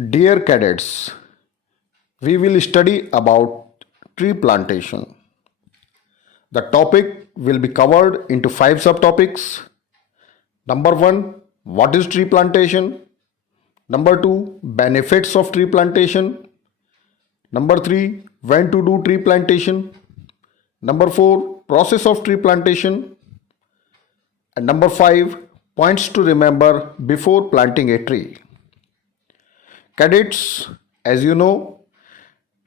Dear cadets, we will study about tree plantation. The topic will be covered into five subtopics. Number 1, what is tree plantation? Number 2, benefits of tree plantation. Number 3, when to do tree plantation. Number 4, process of tree plantation. And number 5, points to remember before planting a tree. Cadets, as you know,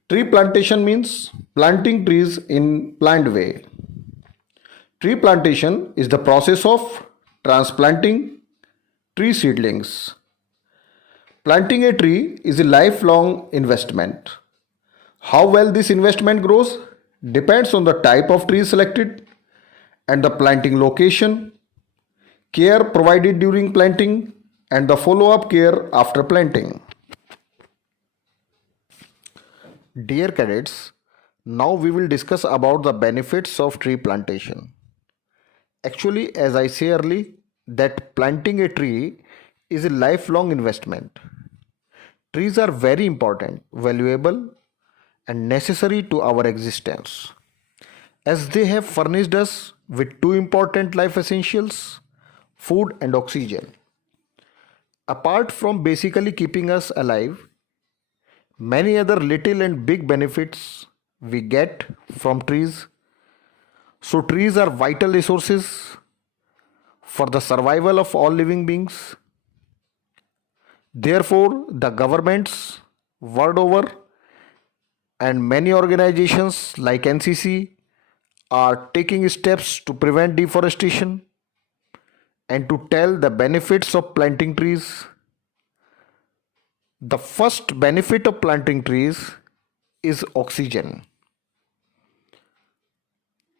tree plantation means planting trees in planned way. Tree plantation is the process of transplanting tree seedlings. Planting a tree is a lifelong investment. How well this investment grows depends on the type of tree selected and the planting location, care provided during planting, and the follow up care after planting. Dear cadets, now we will discuss about the benefits of tree plantation. Actually, as I say earlier, that planting a tree is a lifelong investment. Trees are very important, valuable, and necessary to our existence, as they have furnished us with two important life essentials, food and oxygen. Apart from basically keeping us alive, many other little and big benefits we get from trees. So, trees are vital resources for the survival of all living beings. Therefore, the governments world over and many organizations like NCC are taking steps to prevent deforestation and to tell the benefits of planting trees. The first benefit of planting trees is oxygen.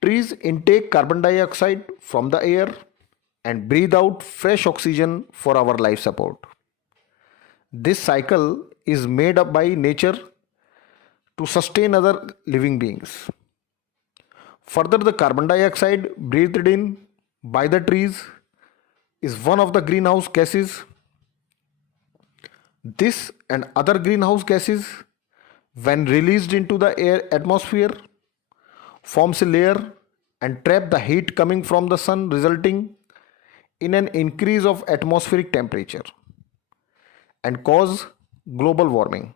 Trees intake carbon dioxide from the air and breathe out fresh oxygen for our life support. This cycle is made up by nature to sustain other living beings. Further, the carbon dioxide breathed in by the trees is one of the greenhouse gases. This and other greenhouse gases, when released into the air atmosphere, forms a layer and trap the heat coming from the sun, resulting in an increase of atmospheric temperature and cause global warming.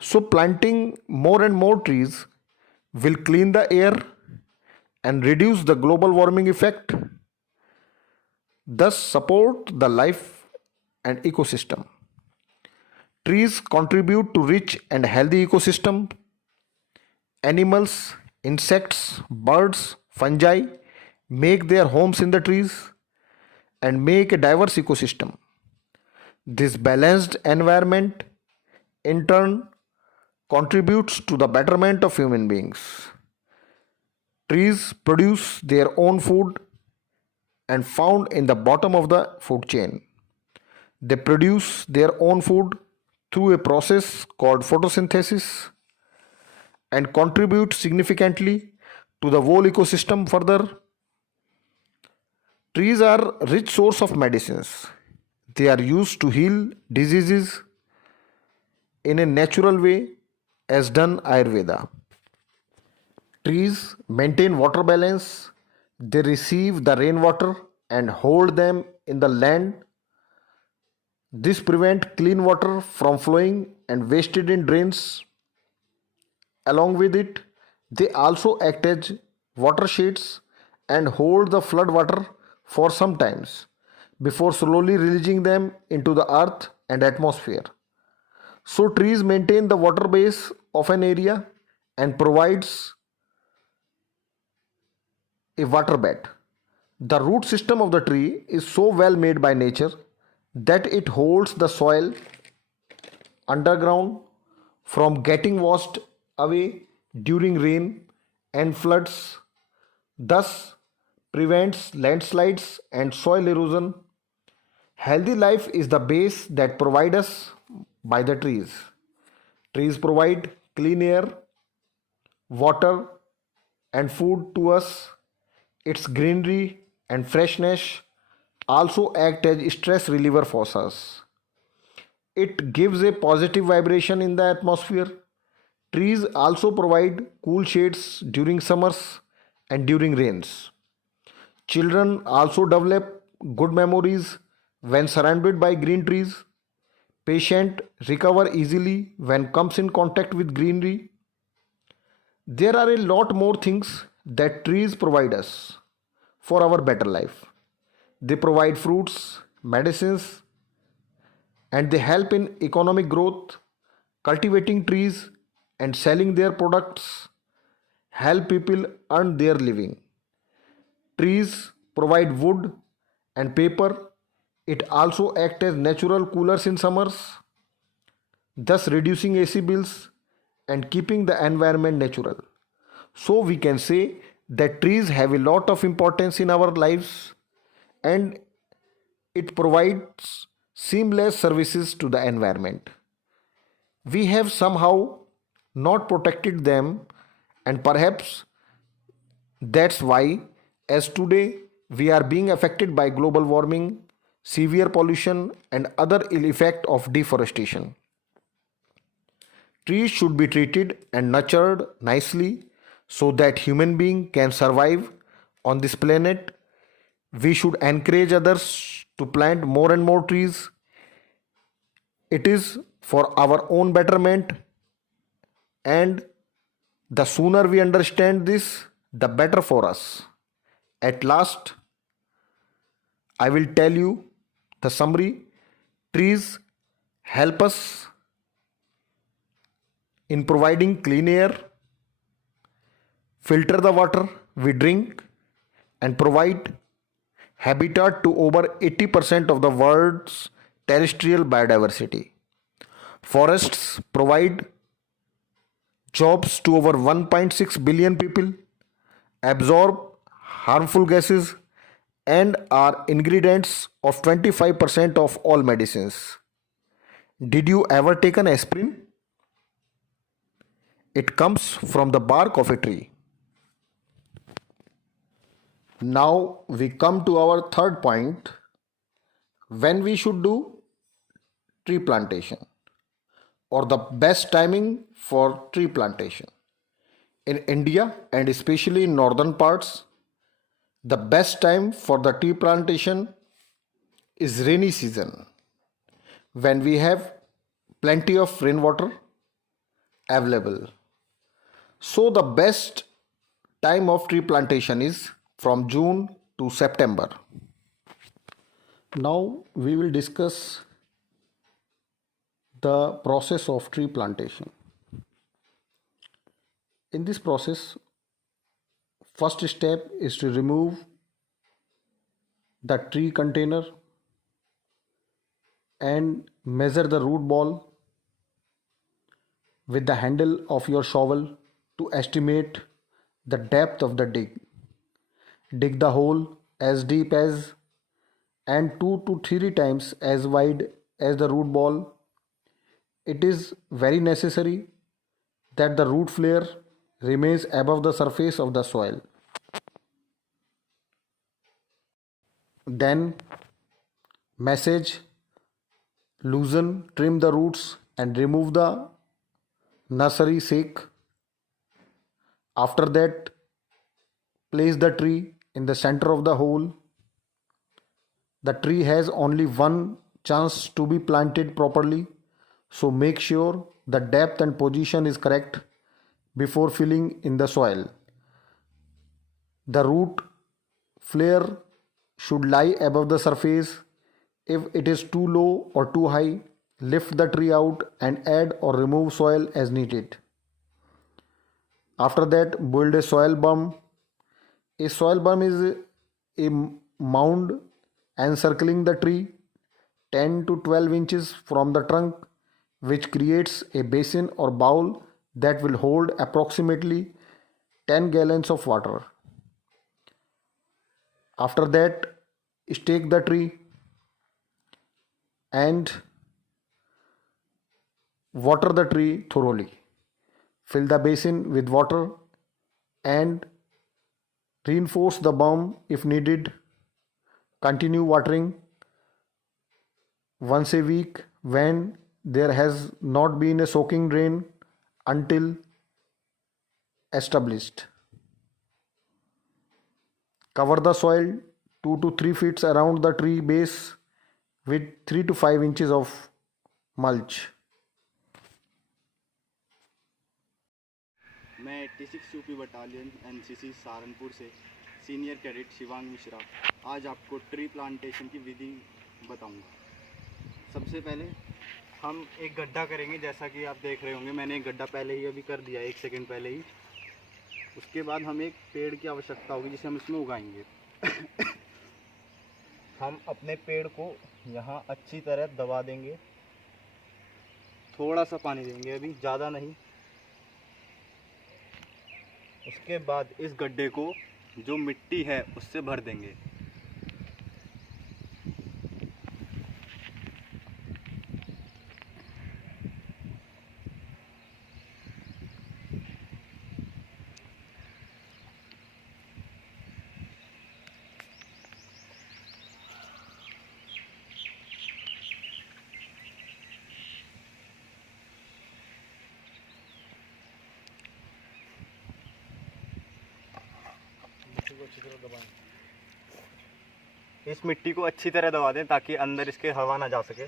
So, planting more and more trees will clean the air and reduce the global warming effect, thus support the life and ecosystem. Trees contribute to rich and healthy ecosystem. Animals, insects, birds, fungi make their homes in the trees and make a diverse ecosystem. This balanced environment in turn contributes to the betterment of human beings. Trees produce their own food and found in the bottom of the food chain. They produce their own food through a process called photosynthesis and contribute significantly to the whole ecosystem further. Trees are rich source of medicines. They are used to heal diseases in a natural way as done Ayurveda. Trees maintain water balance. They receive the rainwater and hold them in the land. This prevents clean water from flowing and wasted in drains. Along with it, they also act as watersheds and hold the flood water for some times before slowly releasing them into the earth and atmosphere. So trees maintain the water base of an area and provides a water bed. The root system of the tree is so well made by nature that it holds the soil underground from getting washed away during rain and floods, thus prevents landslides and soil erosion. Healthy life is the base that provided us by the trees. Trees provide clean air, water, and food to us. Its greenery and freshness also act as stress reliever for us. it gives a positive vibration in the atmosphere. Trees also provide cool shades during summers and during rains. Children also develop good memories when surrounded by green trees. Patient recover easily when comes in contact with greenery. There are a lot more things that trees provide us for our better life. They provide fruits, medicines, and they help in economic growth. Cultivating trees and selling their products help people earn their living. Trees provide wood and paper. It also acts as natural coolers in summers, thus reducing AC bills and keeping the environment natural. So we can say that trees have a lot of importance in our lives, and it provides seamless services to the environment. We have somehow not protected them, and perhaps that's why, as today, we are being affected by global warming, severe pollution, and other ill effect of deforestation. Trees should be treated and nurtured nicely so that human being can survive on this planet. We should encourage others to plant more and more trees. It is for our own betterment, and the sooner we understand this, the better for us. At last, I will tell you the summary. Trees help us in providing clean air, filter the water we drink, and provide habitat to over 80% of the world's terrestrial biodiversity. Forests provide jobs to over 1.6 billion people, absorb harmful gases, and are ingredients of 25% of all medicines. Did you ever take an aspirin? It comes from the bark of a tree. Now we come to our third point, when we should do tree plantation, or the best timing for tree plantation. In India and especially in northern parts, the best time for the tree plantation is rainy season, when we have plenty of rainwater available. So the best time of tree plantation is from June to September. Now we will discuss the process of tree plantation. In this process, first step is to remove the tree container and measure the root ball with the handle of your shovel to estimate the depth of the dig. Dig the hole as deep as and 2 to 3 times as wide as the root ball. It is very necessary that the root flare remains above the surface of the soil. Then massage, loosen, trim the roots and remove the nursery sake. After that, place the tree in the center of the hole. The tree has only one chance to be planted properly, so make sure the depth and position is correct before filling in the soil. The root flare should lie above the surface. If it is too low or too high, lift the tree out and add or remove soil as needed. After that, build a soil berm. A soil berm is a mound encircling the tree 10 to 12 inches from the trunk, which creates a basin or bowl that will hold approximately 10 gallons of water. After that, stake the tree and water the tree thoroughly. Fill the basin with water and reinforce the berm if needed. Continue watering once a week when there has not been a soaking drain until established. Cover the soil 2 to 3 feet around the tree base with 3 to 5 inches of mulch. मैं 86 UP battalion NCC Saharanpur से senior cadet Shivang Mishra आज आपको tree plantation की विधि बताऊंगा। सबसे पहले हम एक गड्ढा करेंगे, जैसा कि आप देख रहे होंगे मैंने एक गड्ढा पहले ही अभी कर दिया 1 सेकंड पहले ही। उसके बाद हमें एक पेड़ की आवश्यकता होगी जिसे हम इसमें उगाएंगे। हम अपने पेड़ को यहाँ अच्छी तरह दबा देंगे, थोड़ा सा पानी देंगे, अभी ज़्यादा नहीं। उसके बाद इस गड्ढे को जो मिट्टी है उससे भर देंगे। इस मिट्टी को अच्छी तरह दबा दें ताकि अंदर इसके हवा ना जा सके।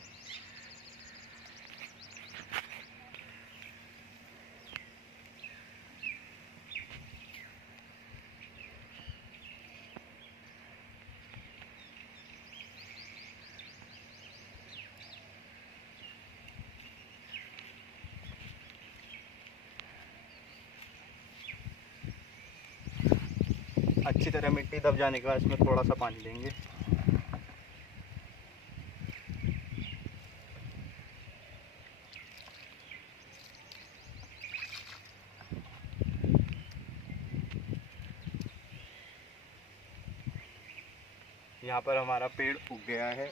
अच्छी तरह मिट्टी दब जाने के बाद इसमें थोड़ा सा पानी देंगे। यहाँ पर हमारा पेड़ उग गया है।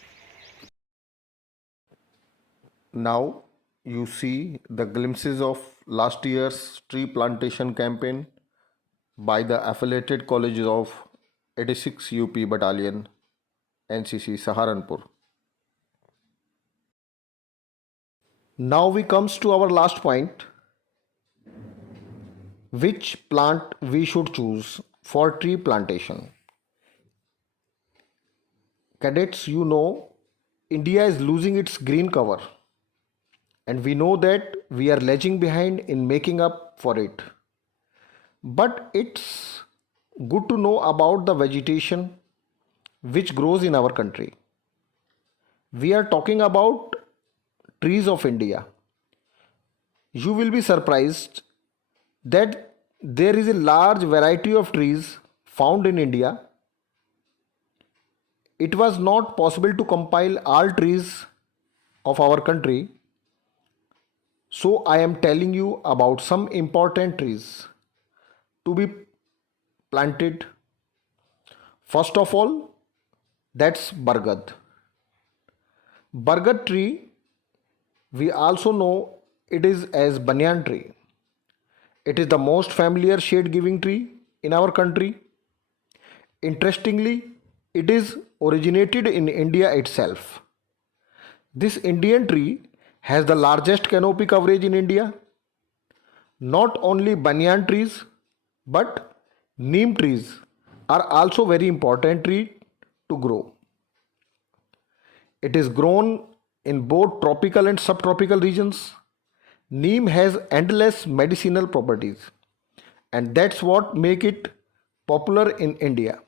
Now you see the glimpses of last year's tree plantation campaign by the affiliated colleges of 86 UP Battalion NCC Saharanpur. Now we comes to our last point, which plant we should choose for tree plantation. Cadets, you know, India is losing its green cover, and we know that we are lagging behind in making up for it. But it's good to know about the vegetation which grows in our country. We are talking about trees of India. You will be surprised that there is a large variety of trees found in India. It was not possible to compile all trees of our country, so I am telling you about some important trees to be planted. First of all, that's Bargad. Bargad tree, we also know it is as banyan tree. It is the most familiar shade giving tree in our country. Interestingly, it is originated in India itself. This Indian tree has the largest canopy coverage in India. Not only banyan trees, but neem trees are also very important tree to grow. It is grown in both tropical and subtropical regions. Neem has endless medicinal properties, and that's what make it popular in India.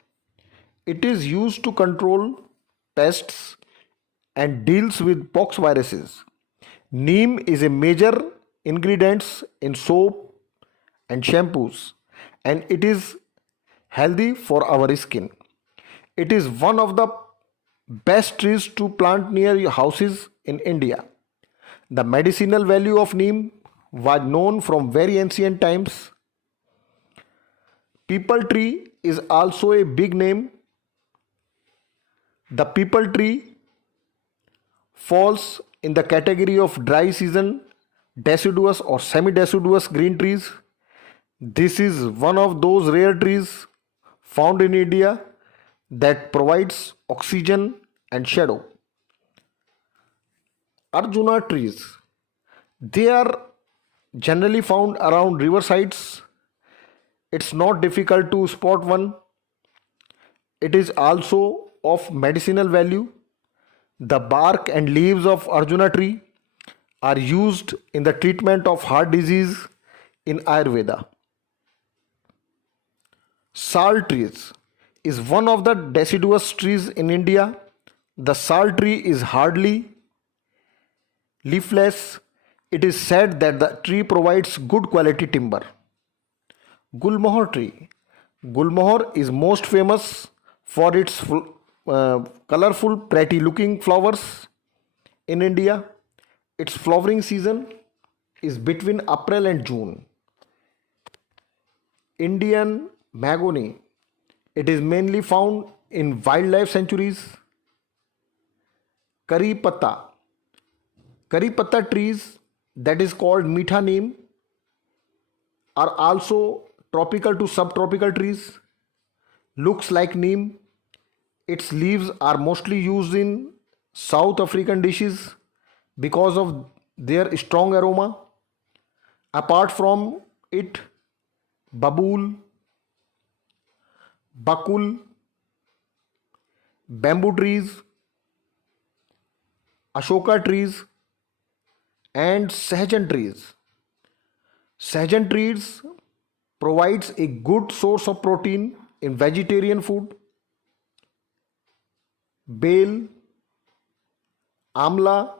It is used to control pests and deals with pox viruses. Neem is a major ingredient in soap and shampoos, and it is healthy for our skin. It is one of the best trees to plant near your houses in India. The medicinal value of neem was known from very ancient times. Peepal tree is also a big name. The peepal tree falls in the category of dry season deciduous or semi-deciduous green trees. This is one of those rare trees found in India that provides oxygen and shadow. Arjuna trees. They are generally found around riversides. It's not difficult to spot one. It is also of medicinal value. The bark and leaves of Arjuna tree are used in the treatment of heart disease in Ayurveda. Sal trees is one of the deciduous trees in India. The sal tree is hardly leafless. It is said that the tree provides good quality timber. Gulmohar tree. Gulmohar is most famous for its colorful, pretty looking flowers in India. Its flowering season is between April and June. Indian mahogany. It is mainly found in wildlife sanctuaries. Kari patta. Kari patta trees, that is called meetha neem, are also tropical to subtropical trees. Looks like neem. Its leaves are mostly used in South African dishes because of their strong aroma. Apart from it, babool, bakul, bamboo trees, ashoka trees, and sahajan trees. Sahajan trees provides a good source of protein in vegetarian food. Bale, amla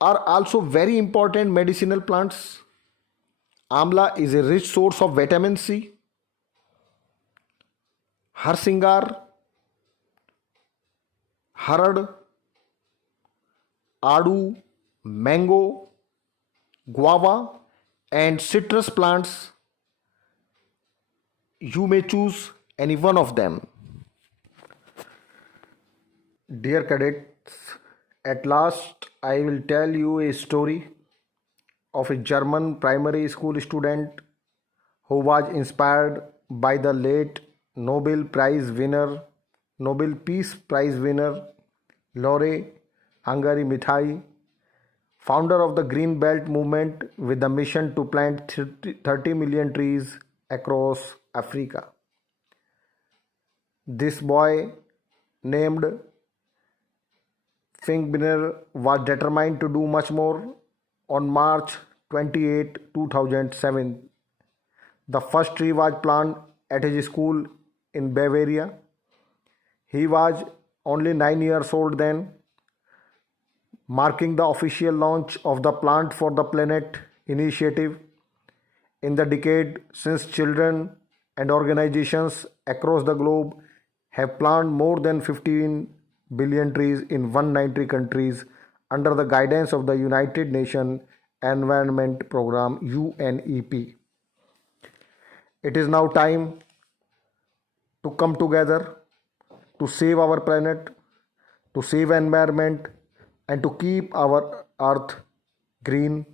are also very important medicinal plants. Amla is a rich source of vitamin C. Harsingar, harad, adu, mango, guava, and citrus plants. You may choose any one of them. Dear cadets, at last I will tell you a story of a German primary school student who was inspired by the late Nobel Peace Prize winner, Lore Hungary Mithai, founder of the Green Belt movement with the mission to plant 30 million trees across Africa. This boy, named Finkbeiner, was determined to do much more. On March 28, 2007, the first tree was planted at his school in Bavaria. He was only 9 years old then, marking the official launch of the Plant for the Planet initiative. In the decade since, children and organizations across the globe have planted more than 15 billion trees in 190 countries under the guidance of the United Nations Environment Programme UNEP. It is now time to come together to save our planet, to save environment, and to keep our earth green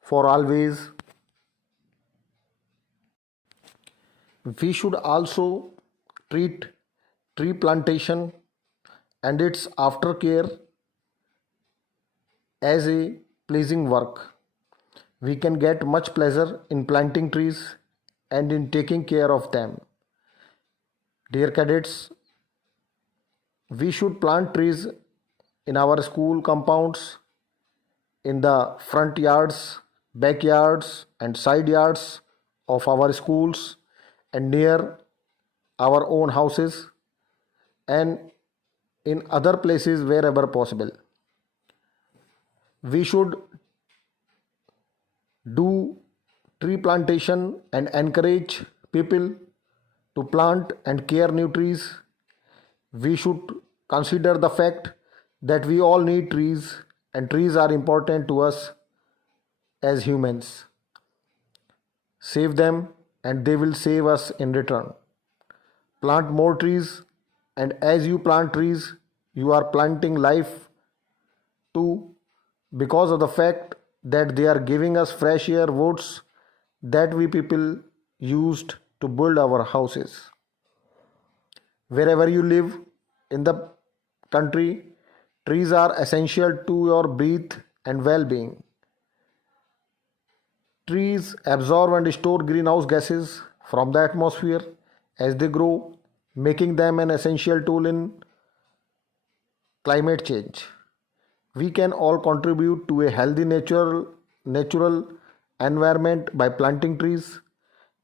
for always. We should also treat tree plantation and its aftercare as a pleasing work. We can get much pleasure in planting trees and in taking care of them. Dear cadets, we should plant trees in our school compounds, in the front yards, backyards, and side yards of our schools, and near our own houses, and in other places wherever possible. We should do tree plantation and encourage people to plant and care new trees. We should consider the fact that we all need trees and trees are important to us as humans. Save them and they will save us in return. Plant more trees, and as you plant trees, you are planting life too, because of the fact that they are giving us fresh air, woods that we people used to build our houses. Wherever you live in the country, trees are essential to your breath and well-being. Trees absorb and store greenhouse gases from the atmosphere as they grow, making them an essential tool in climate change. We can all contribute to a healthy natural environment by planting trees.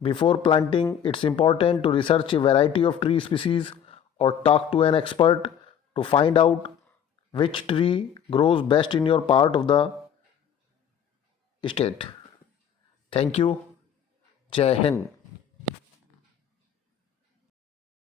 Before planting, it's important to research a variety of tree species or talk to an expert to find out which tree grows best in your part of the state. Thank you. Jai Hind.